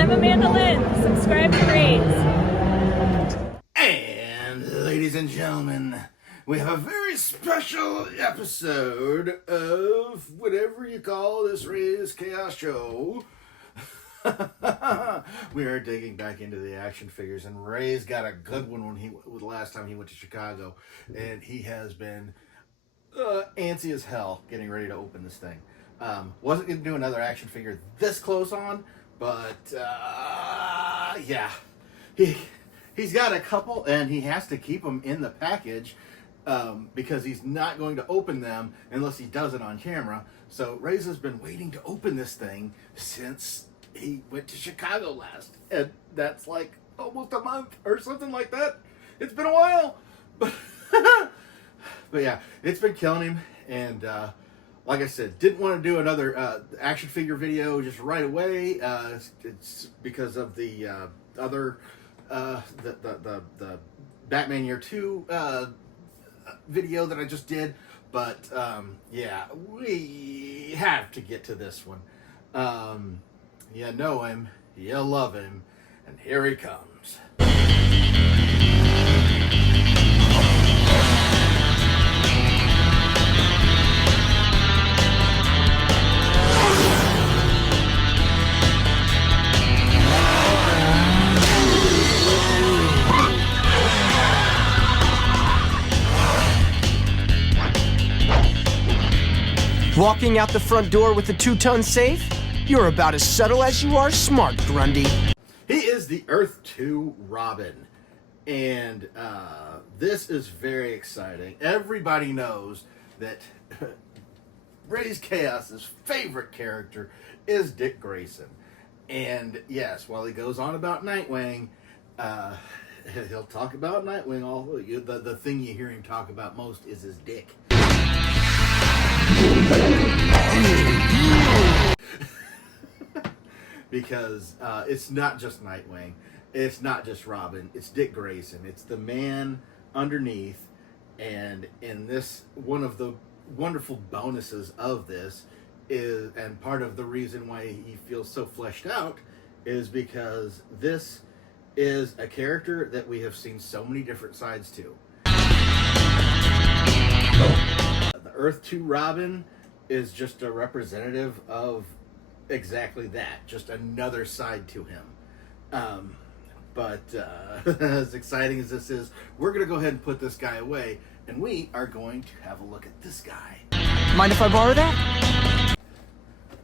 I'm Amanda Lynne. Subscribe to Raze. And ladies and gentlemen, we have a very special episode of whatever you call this Raze Chaos Show. We are digging back into the action figures, and Ray's got a good one when the last time he went to Chicago, and he has been antsy as hell getting ready to open this thing. Wasn't going to do another action figure this close on, but yeah, he's got a couple, and he has to keep them in the package because he's not going to open them unless he does it on camera. So Raze has been waiting to open this thing since he went to Chicago last, and that's like almost a month or something like that. It's been a while, but yeah, it's been killing him. And like I said, didn't want to do another action figure video just right away. It's because of the other the Batman Year 2 video that I just did. But yeah, we have to get to this one. You know him, you love him, and here he comes. Walking out the front door with a 2-ton safe? You're about as subtle as you are smart, Grundy. He is the Earth-2 Robin, and this is very exciting. Everybody knows that Raze Chaos's favorite character is Dick Grayson. And yes, while he goes on about Nightwing, he'll talk about Nightwing. The thing you hear him talk about most is his dick. Because it's not just Nightwing, it's not just Robin, it's Dick Grayson, it's the man underneath. And in this, one of the wonderful bonuses of this is, and part of the reason why he feels so fleshed out, is because this is a character that we have seen so many different sides to. The Earth-2 Robin is just a representative of exactly that, just another side to him. But as exciting as this is, we're going to go ahead and put this guy away, and we are going to have a look at this guy. Mind if I borrow that?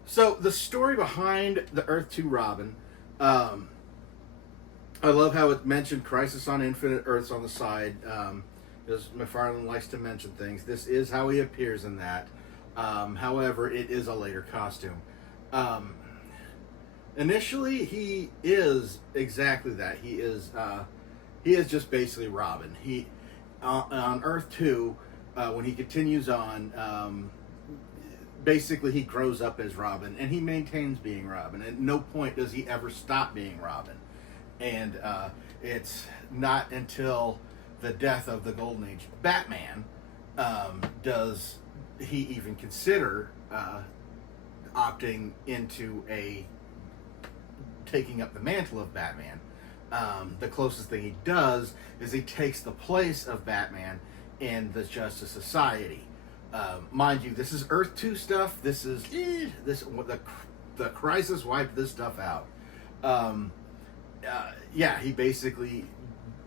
So the story behind the Earth-2 Robin, I love how it mentioned Crisis on Infinite Earths on the side, because McFarlane likes to mention things. This is how he appears in that. However, it is a later costume. Initially, he is exactly that. He is just basically Robin. He on Earth-2, when he continues on, basically he grows up as Robin, and he maintains being Robin. At no point does he ever stop being Robin. And it's not until the death of the Golden Age Batman does he even consider opting into taking up the mantle of Batman. The closest thing he does is he takes the place of Batman in the Justice Society. Mind you, this is Earth-2 stuff. This is the Crisis wiped this stuff out. Yeah, he basically,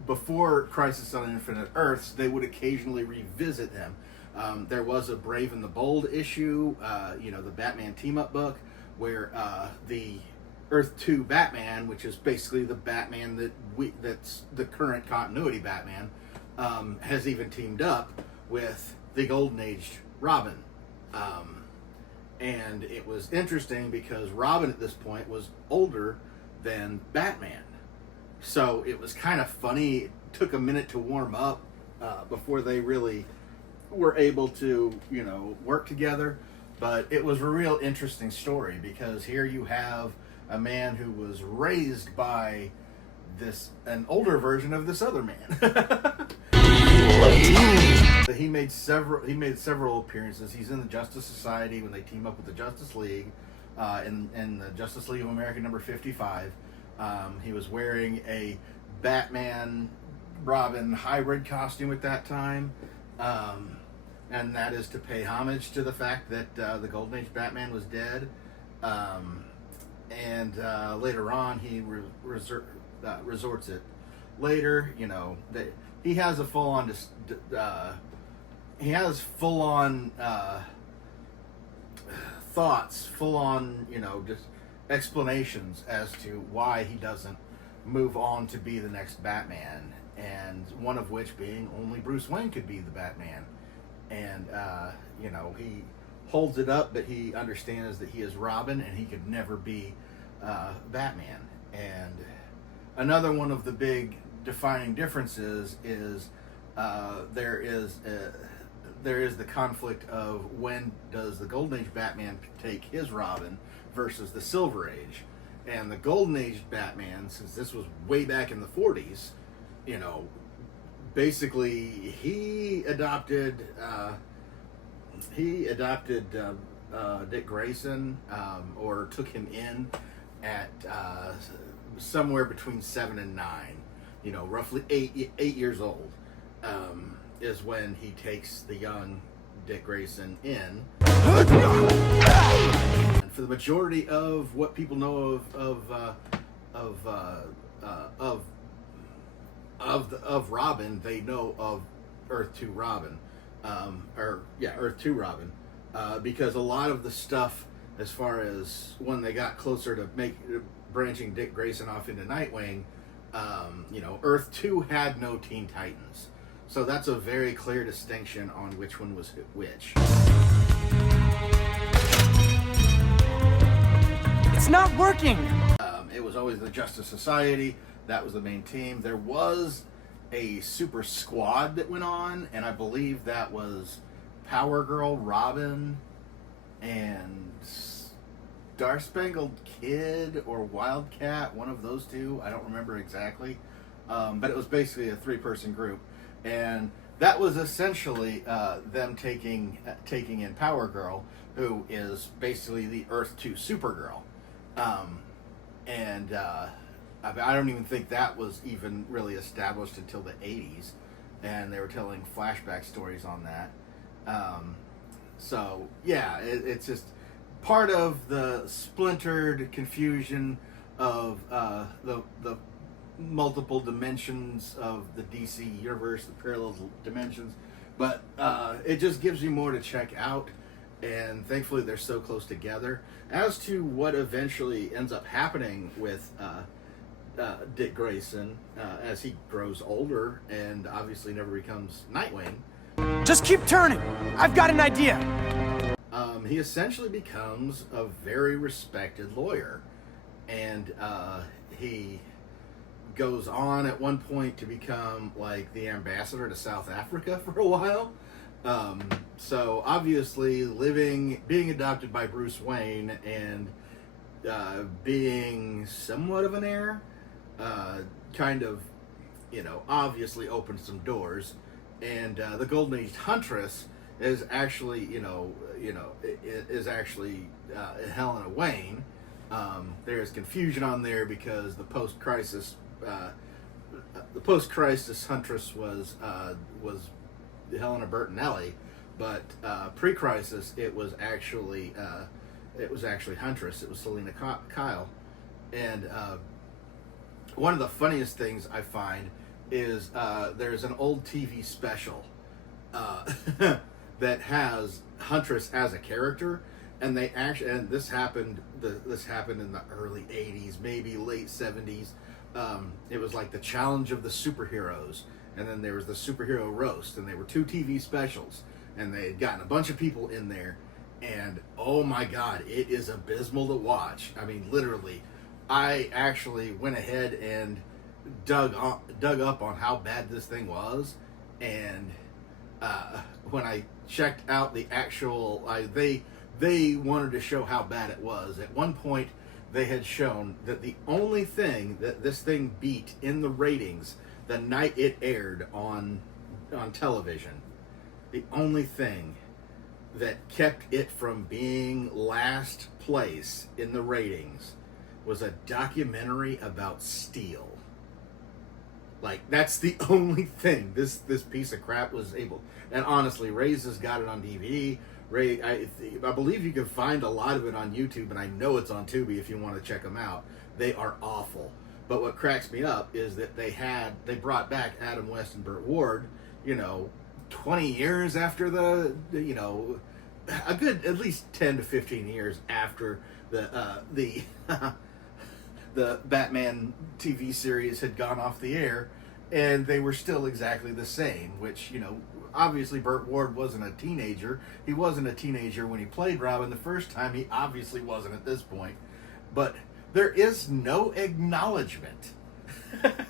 before Crisis on Infinite Earths, they would occasionally revisit him. There was a Brave and the Bold issue, the Batman team-up book, where the Earth-2 Batman, which is basically the Batman that's the current continuity Batman, has even teamed up with the Golden Age Robin. And it was interesting because Robin at this point was older than Batman. So it was kind of funny. It took a minute to warm up before they really were able to, work together. But it was a real interesting story because here you have a man who was raised by an older version of this other man. He made several appearances. He's in the Justice Society when they team up with the Justice League, in the Justice League of America number 55. He was wearing a Batman Robin hybrid costume at that time, and that is to pay homage to the fact that the Golden Age Batman was dead. And later on, he resorts it. Later, you know, he has a full-on thoughts, full-on, you know, just explanations as to why he doesn't move on to be the next Batman, and one of which being only Bruce Wayne could be the Batman. And you know, he holds it up, but he understands that he is Robin and he could never be Batman. And another one of the big defining differences is there is the conflict of when does the Golden Age Batman take his Robin versus the Silver Age. And the Golden Age Batman, since this was way back in the 40s, you know, basically he adopted Dick Grayson, or took him in at somewhere between 7 and 9, you know, roughly 8 years old, is when he takes the young Dick Grayson in. And for the majority of what people know of Robin, they know of Earth-2 Robin, Earth-2 Robin, because a lot of the stuff, as far as when they got closer to branching Dick Grayson off into Nightwing, you know, Earth-2 had no Teen Titans, so that's a very clear distinction on which one was which. It's not working! It was always the Justice Society. That was the main team. There was a super squad that went on, and I believe that was Power Girl, Robin, and Star Spangled Kid or Wildcat, one of those two. I don't remember exactly. But it was basically a 3-person group. And that was essentially them taking in Power Girl, who is basically the Earth-2 Supergirl. I don't even think that was even really established until the 80s, and they were telling flashback stories on that. So yeah, it's just part of the splintered confusion of the multiple dimensions of the DC universe, the parallel dimensions. But it just gives you more to check out, and thankfully they're so close together. As to what eventually ends up happening with Dick Grayson as he grows older and obviously never becomes Nightwing. Just keep turning! I've got an idea! He essentially becomes a very respected lawyer, and he goes on at one point to become like the ambassador to South Africa for a while. So obviously being adopted by Bruce Wayne and being somewhat of an heir, kind of, you know, obviously opened some doors. And the Golden Age Huntress is actually, is actually Helena Wayne. There's confusion on there because the post-crisis Huntress was Helena Bertinelli, but pre-crisis it was actually Huntress. It was Selena Kyle. And one of the funniest things I find is there's an old TV special that has Huntress as a character, and this happened in the early 80s, maybe late 70s. It was like the Challenge of the Superheroes, and then there was the Superhero Roast, and they were 2 TV specials, and they had gotten a bunch of people in there, and oh my god, it is abysmal to watch. I mean, literally, I actually went ahead and dug up on how bad this thing was, and when I checked out the actual, they wanted to show how bad it was. At one point, they had shown that the only thing that this thing beat in the ratings the night it aired on television, the only thing that kept it from being last place in the ratings was a documentary about steel. Like, that's the only thing this piece of crap was able. And honestly, Raze has got it on DVD. I believe you can find a lot of it on YouTube, and I know it's on Tubi if you want to check them out. They are awful. But what cracks me up is that they brought back Adam West and Burt Ward, 20 years after a good at least 10 to 15 years after the the Batman TV series had gone off the air, and they were still exactly the same, which, obviously Burt Ward wasn't a teenager. He wasn't a teenager when he played Robin the first time. He obviously wasn't at this point. But there is no acknowledgement.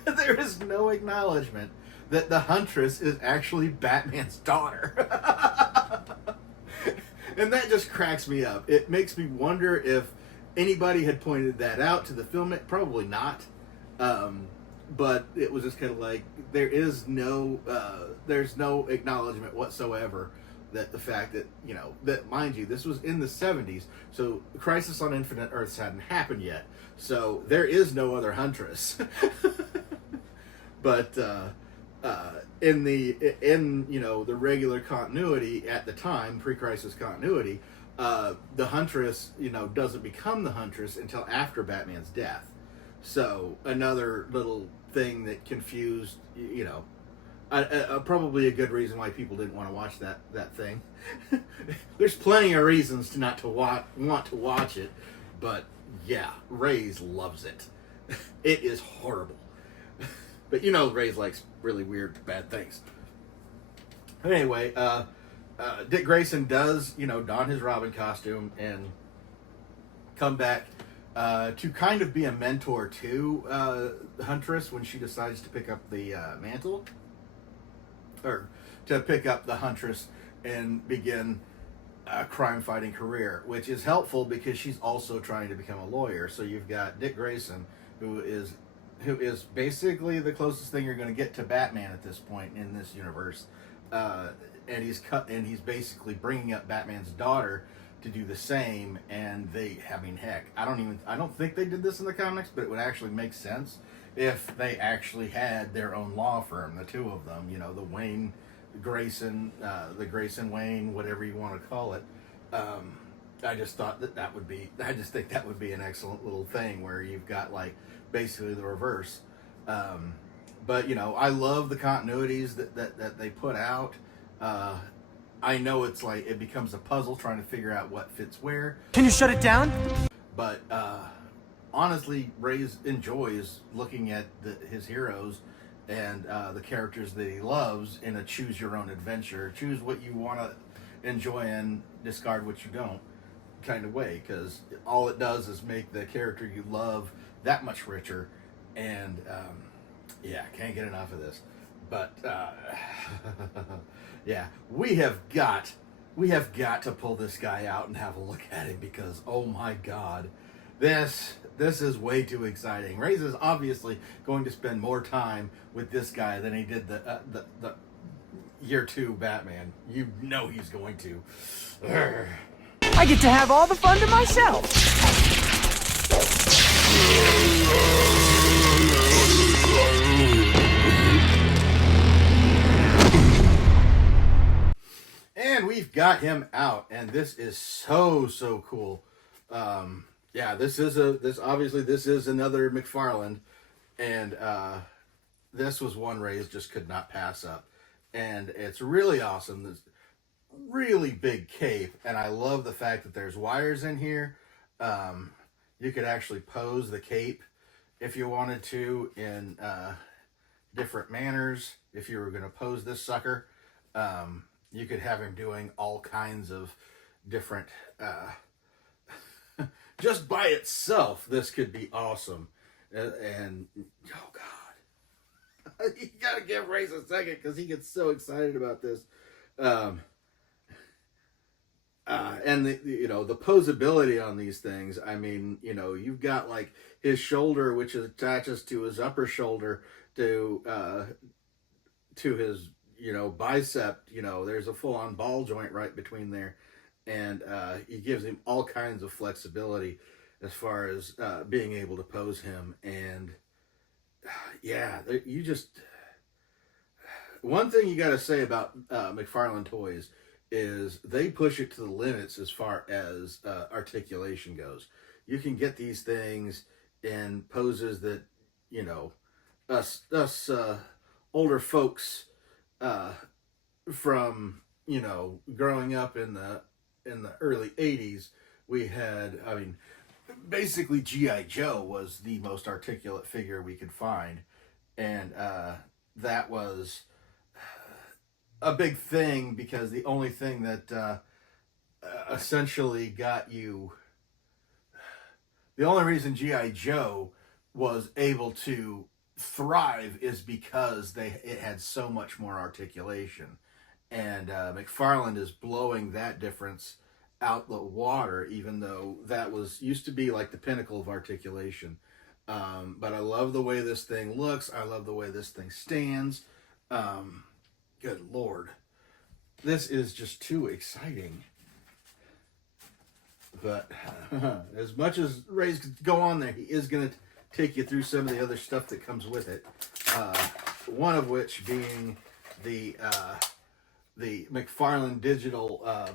There is no acknowledgement that the Huntress is actually Batman's daughter. And that just cracks me up. It makes me wonder if anybody had pointed that out to the film. Probably not. But it was just kind of like, there's no acknowledgement whatsoever that the fact that, that, mind you, this was in the 70s, so Crisis on Infinite Earths hadn't happened yet, so there is no other Huntress. But in the regular continuity at the time, pre-Crisis continuity, the Huntress, doesn't become the Huntress until after Batman's death. So another little thing that confused, probably a good reason why people didn't want to watch that thing. There's plenty of reasons want to watch it, but yeah, Raze loves it. It is horrible. But Raze likes really weird, bad things. But anyway, Dick Grayson does, don his Robin costume and come back to kind of be a mentor to Huntress when she decides to pick up the mantle, or to pick up the Huntress and begin a crime-fighting career, which is helpful because she's also trying to become a lawyer. So you've got Dick Grayson, who is basically the closest thing you're going to get to Batman at this point in this universe, and he's basically bringing up Batman's daughter to do the same. And heck, I don't think they did this in the comics, but it would actually make sense if they actually had their own law firm, the two of them, the Wayne Grayson, the Grayson Wayne, whatever you want to call it. I just thought I just think that would be an excellent little thing where you've got like basically the reverse. But I love the continuities that they put out. I know it's like it becomes a puzzle trying to figure out what fits where. Can you shut it down? But honestly, Raze enjoys looking at his heroes and the characters that he loves in a choose your own adventure, choose what you want to enjoy and discard what you don't kind of way, because all it does is make the character you love that much richer. And yeah, can't get enough of this. But yeah, we have got to pull this guy out and have a look at him, because oh my god, this is way too exciting. Raze is obviously going to spend more time with this guy than he did the year 2 Batman. He's going to. Urgh. I get to have all the fun to myself. And we've got him out, and this is so cool. Yeah, this is another McFarlane, and this was one Raze just could not pass up, and it's really awesome. This really big cape, and I love the fact that there's wires in here. You could actually pose the cape if you wanted to in different manners. If you were going to pose this sucker, you could have him doing all kinds of different. Just by itself, this could be awesome. And oh god, you gotta give Raze a second because he gets so excited about this. And the posability on these things. I mean, you've got like his shoulder, which attaches to his upper shoulder to his bicep. There's a full-on ball joint right between there, and he gives him all kinds of flexibility. as far as being able to pose him. And yeah, you just, one thing you got to say about McFarlane Toys is they push it to the limits as far as articulation goes. You can get these things in poses that, you know, us older folks from, you know, growing up in the early 80s, we had, I mean, basically G.I. Joe was the most articulate figure we could find. And that was a big thing because the only thing that essentially got you, the only reason G.I. Joe was able to thrive is because it had so much more articulation. And McFarlane is blowing that difference out the water, even though that used to be like the pinnacle of articulation. But I love the way this thing looks. I love the way this thing stands. Good Lord. This is just too exciting. But as much as Raze could go on there, he is going to take you through some of the other stuff that comes with it. One of which being the McFarlane digital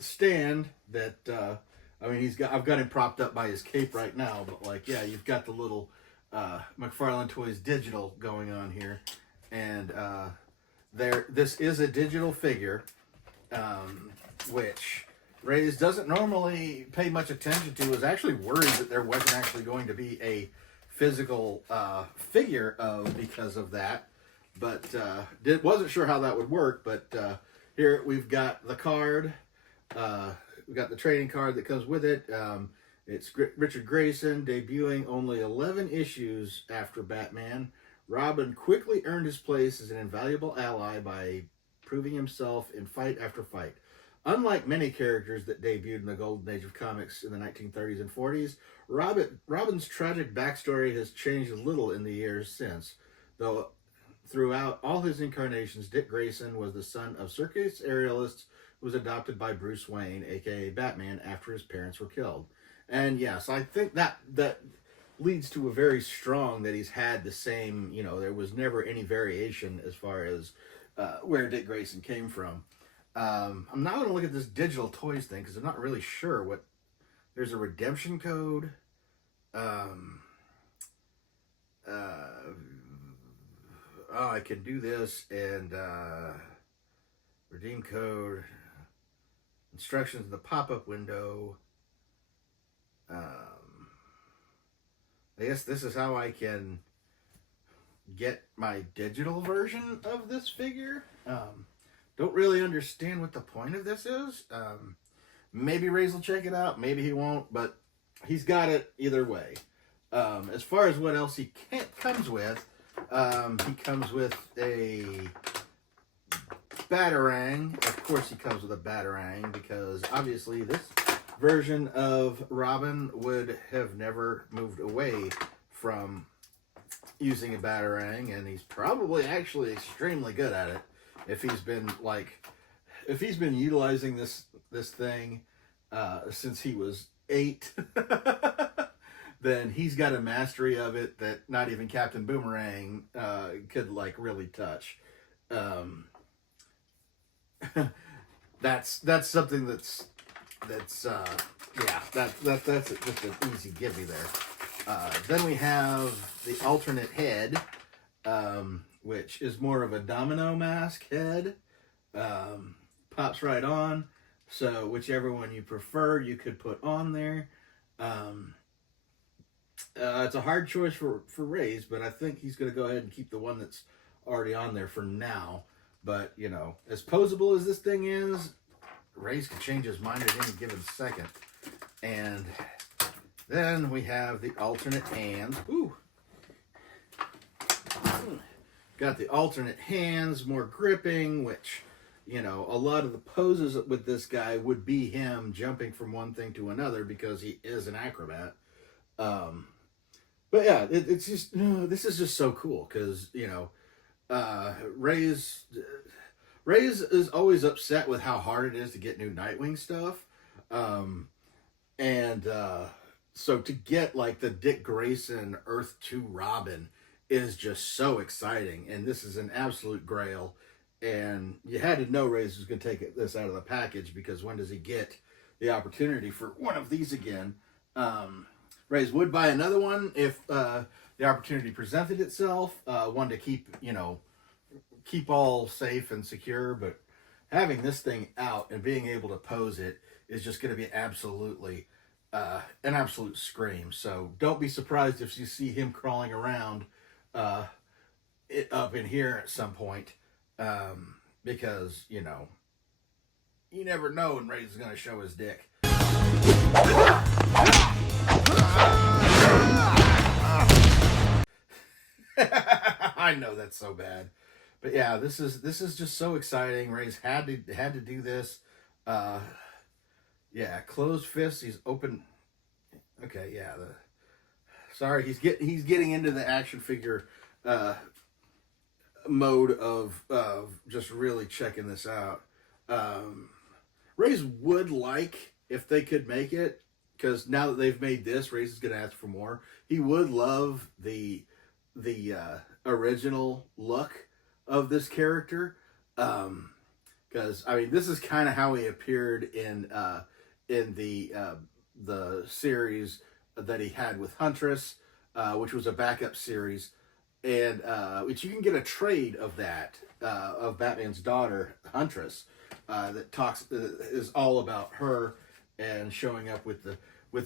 stand that I mean, I've got him propped up by his cape right now, but like, yeah, you've got the little McFarlane Toys digital going on here, and this is a digital figure, which Raze doesn't normally pay much attention to. Is actually worried that there wasn't actually going to be a physical figure of because of that, but wasn't sure how that would work. But here we've got the card. We've got the trading card that comes with it. It's Richard Grayson, debuting only 11 issues after Batman. Robin quickly earned his place as an invaluable ally by proving himself in fight after fight. Unlike many characters that debuted in the golden age of comics in the 1930s and 40s, Robin's tragic backstory has changed little in the years since, though throughout all his incarnations, Dick Grayson was the son of circus aerialists who was adopted by Bruce Wayne, aka Batman, after his parents were killed. And yes, I think that leads to a very strong that he's had the same, you know, there was never any variation as far as where Dick Grayson came from. I'm now going to look at this digital toys thing because I'm not really sure what, there's a redemption code. I can do this and redeem code, instructions in the pop-up window. I guess this is how I can get my digital version of this figure. Don't really understand what the point of this is. Maybe Raze will check it out, maybe he won't, but he's got it either way. As far as what else he comes with, he comes with a Batarang. Of course he comes with a Batarang because obviously this version of Robin would have never moved away from using a Batarang, and he's probably actually extremely good at it. If he's been utilizing this thing since he was 8, then he's got a mastery of it that not even Captain Boomerang could like really touch. That's something that's just an easy gimme there. Then we have the alternate head, which is more of a domino mask head. Pops right on, so whichever one you prefer you could put on there. It's a hard choice for Raze, but I think he's going to go ahead and keep the one that's already on there for now. But, you know, as posable as this thing is, Raze can change his mind at any given second. And then we have the alternate hands. Ooh. Got the alternate hands, more gripping, which, you know, a lot of the poses with this guy would be him jumping from one thing to another because he is an acrobat. But yeah, it's just, this is just so cool because, you know, Raze is always upset with how hard it is to get new Nightwing stuff. So to get like the Dick Grayson Earth-2 Robin is just so exciting, and this is an absolute grail. And you had to know Raze was going to take this out of the package, because when does he get the opportunity for one of these again? Raze would buy another one if the opportunity presented itself, one to keep, keep all safe and secure. But having this thing out and being able to pose it is just going to be absolutely an absolute scream. So don't be surprised if you see him crawling around up in here at some point, because you never know when Raze is going to show his dick. I know that's so bad, but yeah, this is just so exciting. Raze had to do this. Yeah, closed fists. He's open. Okay, yeah. Sorry, he's getting into the action figure mode of just really checking this out. Raze would like if they could make it, because now that they've made this, Raze is going to ask for more. He would love the original look of this character, because I mean, this is kind of how he appeared in the series that he had with Huntress, which was a backup series, and which you can get a trade of that of Batman's daughter Huntress, that is all about her and showing up with the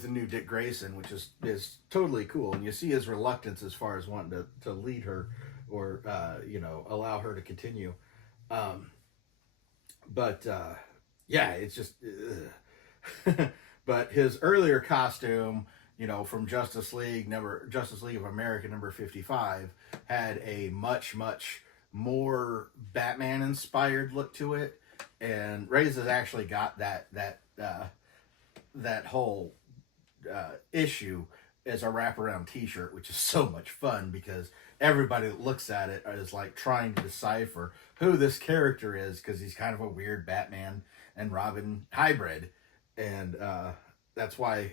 new Dick Grayson, which is totally cool. And you see his reluctance as far as wanting to lead her or allow her to continue. But yeah, it's just but his earlier costume, from Justice League of America number 55, had a much more Batman inspired look to it, and Raze has actually got that whole issue as a wraparound t-shirt, which is so much fun, because everybody that looks at it is like trying to decipher who this character is, because he's kind of a weird Batman and Robin hybrid. And that's why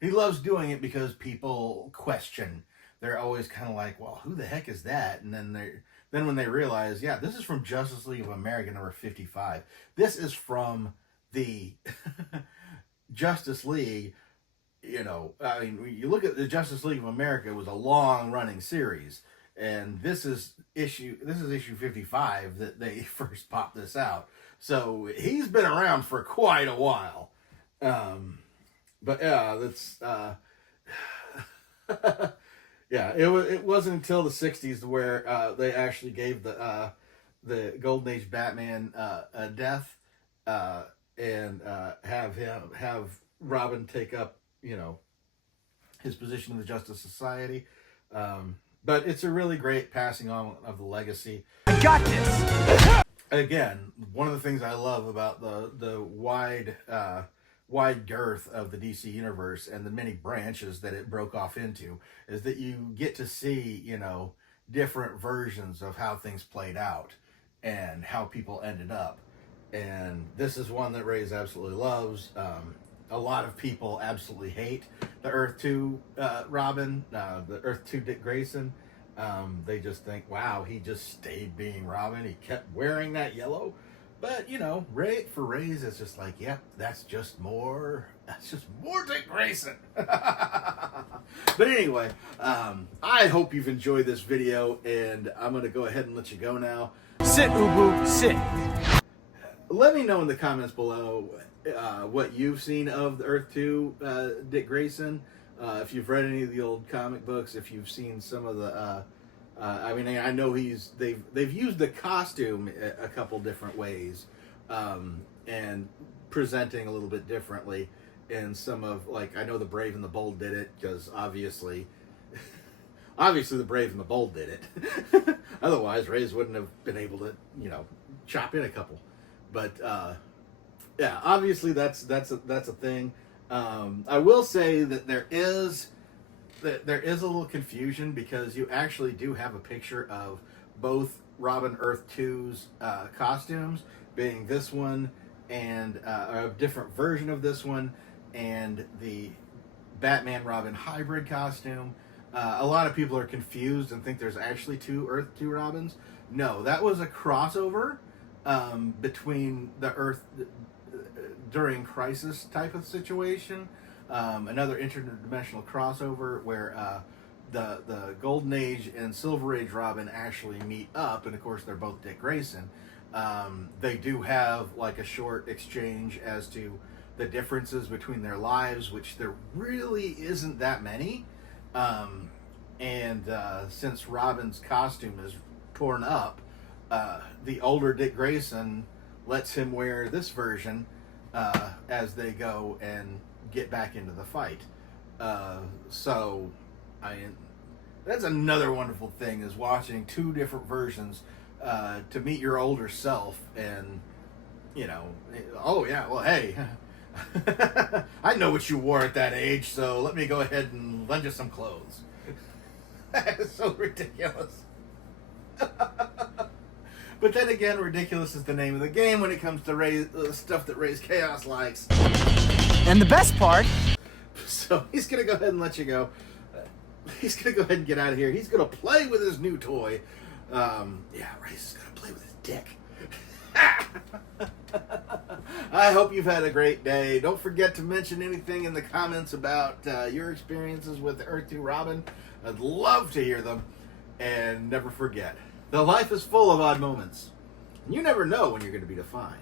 he loves doing it, because people question. They're always kind of like, well, who the heck is that? And then when they realize, yeah, this is from Justice League of America number 55. This is from the Justice League. I mean, you look at the Justice League of America, it was a long running series, and this is issue 55 that they first popped this out. So he's been around for quite a while. But yeah, that's yeah, it wasn't until the 60s where they actually gave the Golden Age Batman a death, and have Robin take up his position in the Justice Society. But it's a really great passing on of the legacy. I got this. Again, one of the things I love about the wide girth of the DC universe and the many branches that it broke off into is that you get to see, different versions of how things played out and how people ended up. And this is one that Raze absolutely loves. A lot of people absolutely hate the Earth-2 Robin, the Earth-2 Dick Grayson. They just think, wow, he just stayed being Robin. He kept wearing that yellow. But, for Raze, it's just like, yep, that's just more Dick Grayson. But anyway, I hope you've enjoyed this video, and I'm going to go ahead and let you go now. Sit, Ubu, sit. Let me know in the comments below what you've seen of the Earth-2 Dick Grayson. If you've read any of the old comic books, if you've seen some of the I mean, I know they've used the costume a couple different ways, and presenting a little bit differently. And some of, like, I know the Brave and the Bold did it, because obviously the Brave and the Bold did it. Otherwise, Raze wouldn't have been able to, chop in a couple. But yeah, obviously that's a thing. I will say that there is a little confusion, because you actually do have a picture of both Robin Earth-2's costumes, being this one and a different version of this one, and the Batman Robin hybrid costume. A lot of people are confused and think there's actually two Earth-2 Robins. No, that was a crossover between the Earth during Crisis type of situation. Another interdimensional crossover where the Golden Age and Silver Age Robin actually meet up, and of course they're both Dick Grayson. They do have like a short exchange as to the differences between their lives, which there really isn't that many. Since Robin's costume is torn up, the older Dick Grayson lets him wear this version as they go and get back into the fight. That's another wonderful thing, is watching two different versions to meet your older self, and oh yeah, well, hey, I know what you wore at that age, so let me go ahead and lend you some clothes. That is so ridiculous. But then again, ridiculous is the name of the game when it comes to stuff that Raze Chaos likes. And the best part... So he's going to go ahead and let you go. He's going to go ahead and get out of here. He's going to play with his new toy. Raze is going to play with his dick. I hope you've had a great day. Don't forget to mention anything in the comments about your experiences with the Earth-2 Robin. I'd love to hear them. And never forget, the life is full of odd moments. You never know when you're going to be defined.